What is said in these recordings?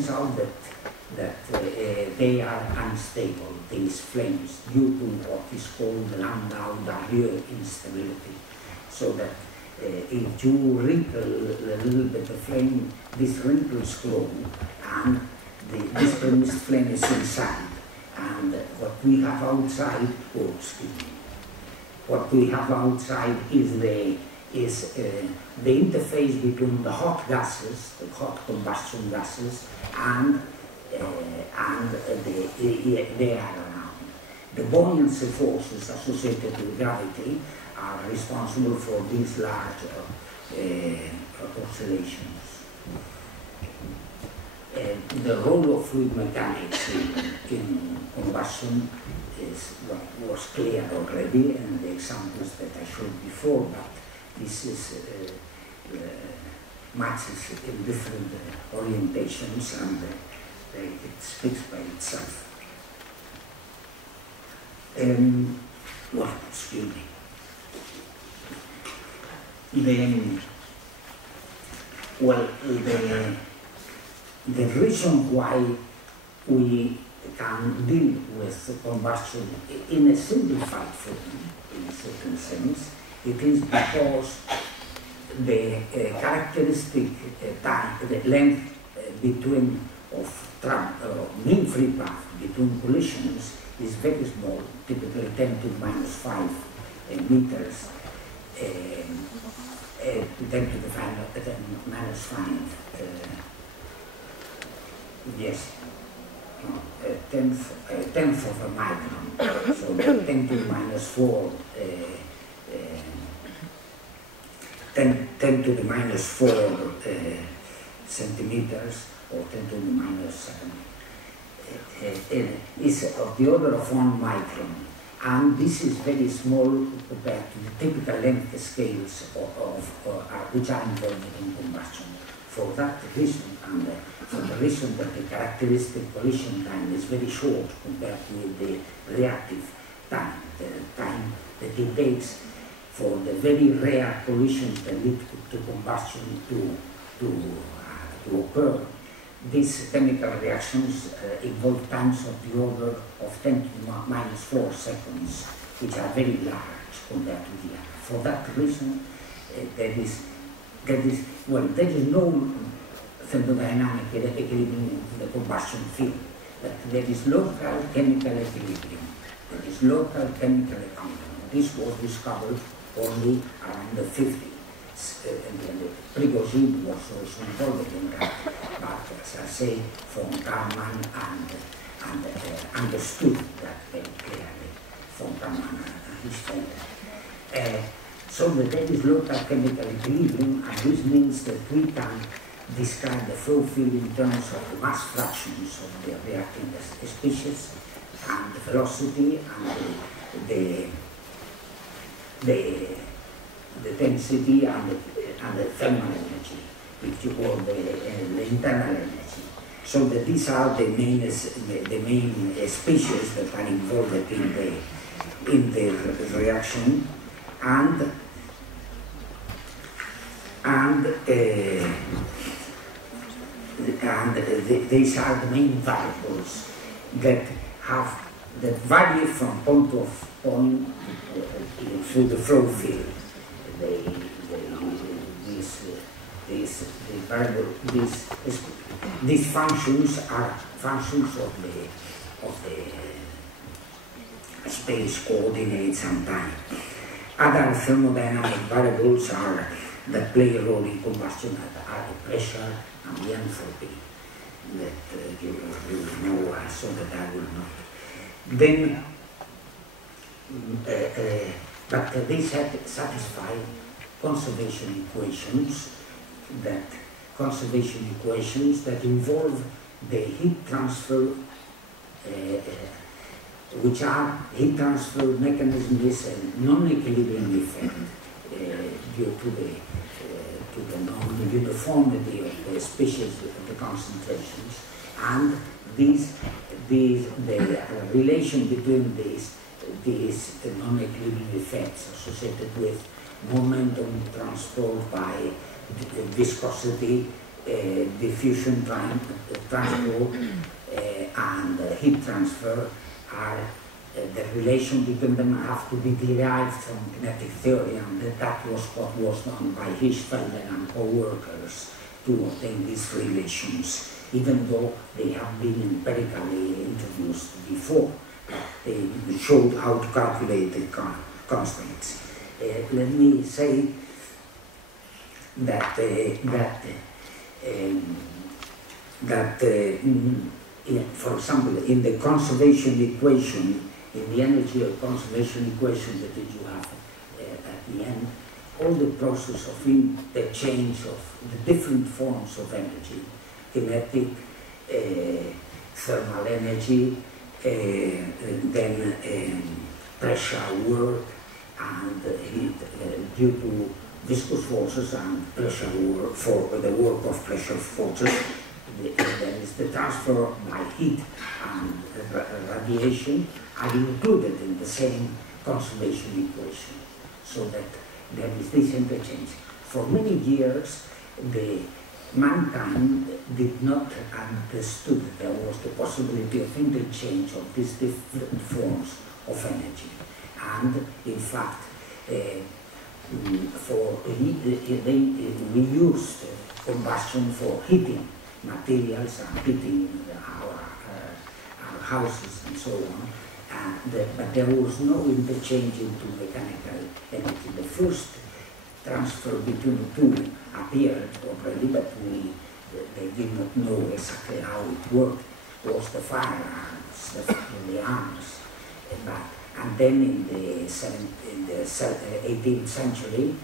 turns out that they are unstable, these flames, due to what is called Landau-Darrieux instability. So that if you wrinkle a little bit the flame, these wrinkles grow, and this flame is inside, and what we have outside, what we have outside is the interface between the hot gases, the hot combustion gases, and the air around. The buoyancy forces associated with gravity are responsible for these large oscillations. The role of fluid mechanics in combustion was clear already in the examples that I showed before, but this is matches in different orientations, and it speaks by itself. Well, excuse me. The reason why we can deal with combustion in a simplified form, in a certain sense, it is because the characteristic time, the length between mean free path between collisions is very small, typically 10 to the minus 5 meters, 10 to the minus 5, yes, tenth of a micron, so 10 to the minus 4, 10 to the minus 4 centimeters, or 10 to the minus 7, is of the order of 1 micron. And this is very small compared to the typical length scales which are involved in combustion. For that reason, and for the reason that the characteristic collision time is very short compared with the reactive time, the time that it takes for the very rare collisions that lead to combustion to occur, these chemical reactions involve times of the order of 10 to the minus 4 seconds, which are very large compared to the other. For that reason, there is no thermodynamic equilibrium in the combustion field, but there is local chemical equilibrium. There is local chemical equilibrium. This was discovered only around the 50s. Prigozhin was also involved in that, but as I say, von Karman and understood that very clearly, von Karman and his friend. So that there is local chemical equilibrium, and this means that we can describe the flow field in terms of the mass fractions of the reacting species, and the velocity, and the density, and the thermal energy, if you call the internal energy. So that these are the main species that are involved in the reaction, and these are the main variables that vary from point to point through the flow field. These functions are functions of the space coordinates and time. Other thermodynamic variables that play a role in combustion are the pressure and the enthalpy that you know, so that I will not. Then, but they satisfy conservation equations that involve the heat transfer, which are heat transfer mechanism is a non-equilibrium effect due to the non-uniformity of the species, of the concentrations, and the relation between these non-equilibrium effects associated with momentum transport by viscosity diffusion, transport, and heat transfer are the relation between them have to be derived from kinetic theory, and that was what was done by Hirschfelder and co-workers to obtain these relations, even though they have been empirically introduced before. They showed how to calculate the constants. Let me say that for example, in the conservation equation, in the energy of conservation equation that you have at the end, all the process of interchange of the different forms of energy, kinetic, thermal energy, then pressure work and heat due to viscous forces and pressure work for the work of pressure forces. There is the transfer by heat and radiation are included in the same conservation equation, so that there is this interchange. For many years, mankind did not understood that there was the possibility of interchange of these different forms of energy, and in fact, we used combustion for heating materials and heating our houses and so on, but there was no interchange into mechanical energy. The first transfer between the two appeared already, but they did not know exactly how it worked. It was the firearms, the arms, and then in the 18th century,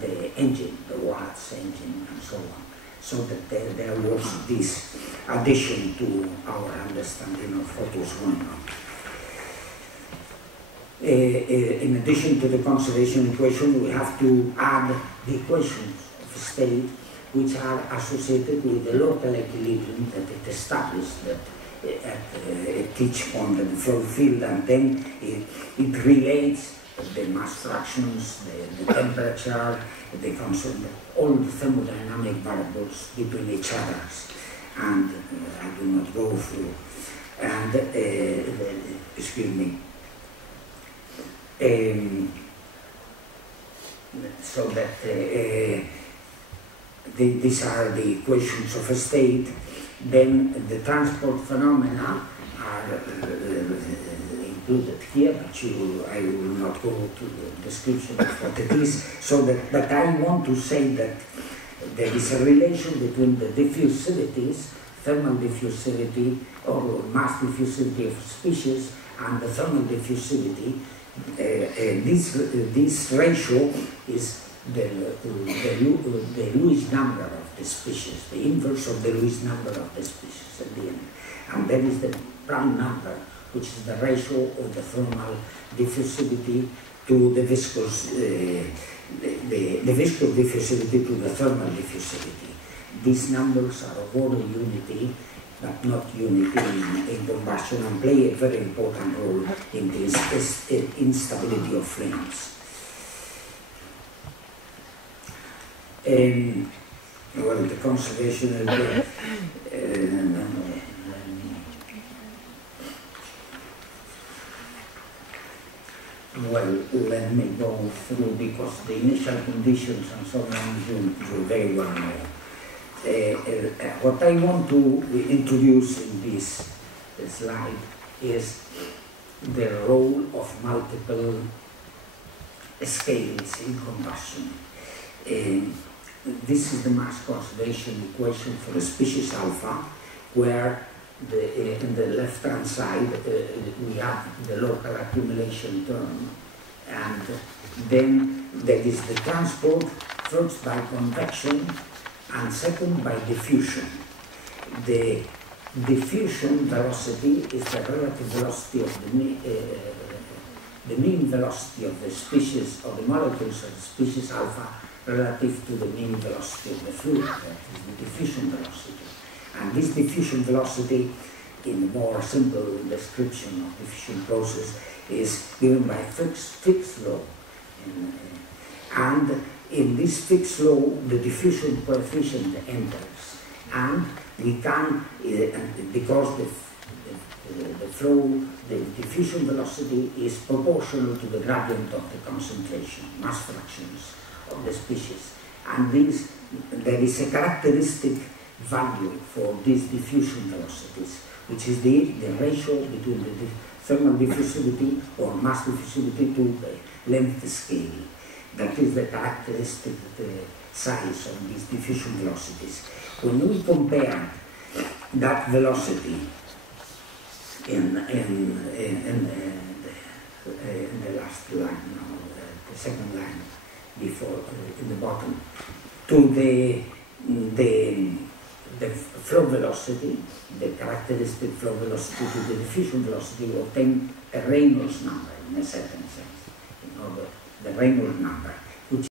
the engine, the Watts engine, and so on. So that there was this addition to our understanding of what was going on. In addition to the conservation equation, we have to add the equations of state, which are associated with the local equilibrium that it established at each point in the flow field, and then it relates the mass fractions, the temperature, the constant, all the thermodynamic variables between each other. And I do not go through. And, excuse me. So that these are the equations of a state. Then the transport phenomena are included here, but I will not go to the description of what it is. So that, but I want to say that there is a relation between the diffusivities, thermal diffusivity or mass diffusivity of species, and the thermal diffusivity. This ratio is the Lewis number of the species, the inverse of the Lewis number of the species at the end. And then is the Brown number, which is the ratio of the thermal diffusivity to the viscous, the viscous diffusivity to the thermal diffusivity. These numbers are of order unity, but not unity in combustion, and play a very important role in this instability of flames. Well, the conservation of the, well, let me go through, because the initial conditions and so on you very well know. What I want to introduce in this slide is the role of multiple scales in combustion. This is the mass conservation equation for the species alpha, where in the left-hand side we have the local accumulation term, and then there is the transport, first by convection and second by diffusion. The diffusion velocity is the relative velocity of the mean velocity of the species, of the molecules of the species alpha, relative to the mean velocity of the fluid. That is the diffusion velocity. And this diffusion velocity, in a more simple description of diffusion process, is given by Fick's law. And in this fixed law, the diffusion coefficient enters, and we can, because the flow, the diffusion velocity is proportional to the gradient of the concentration, mass fractions of the species. And there is a characteristic value for these diffusion velocities, which is the ratio between the thermal diffusivity or mass diffusivity to the length scale. That is the characteristic size of these diffusion velocities. When we compare that velocity in the last line, the second line before in the bottom, to the flow velocity, the characteristic flow velocity to the diffusion velocity, we obtain a Reynolds number in a certain sense. The Reynolds number.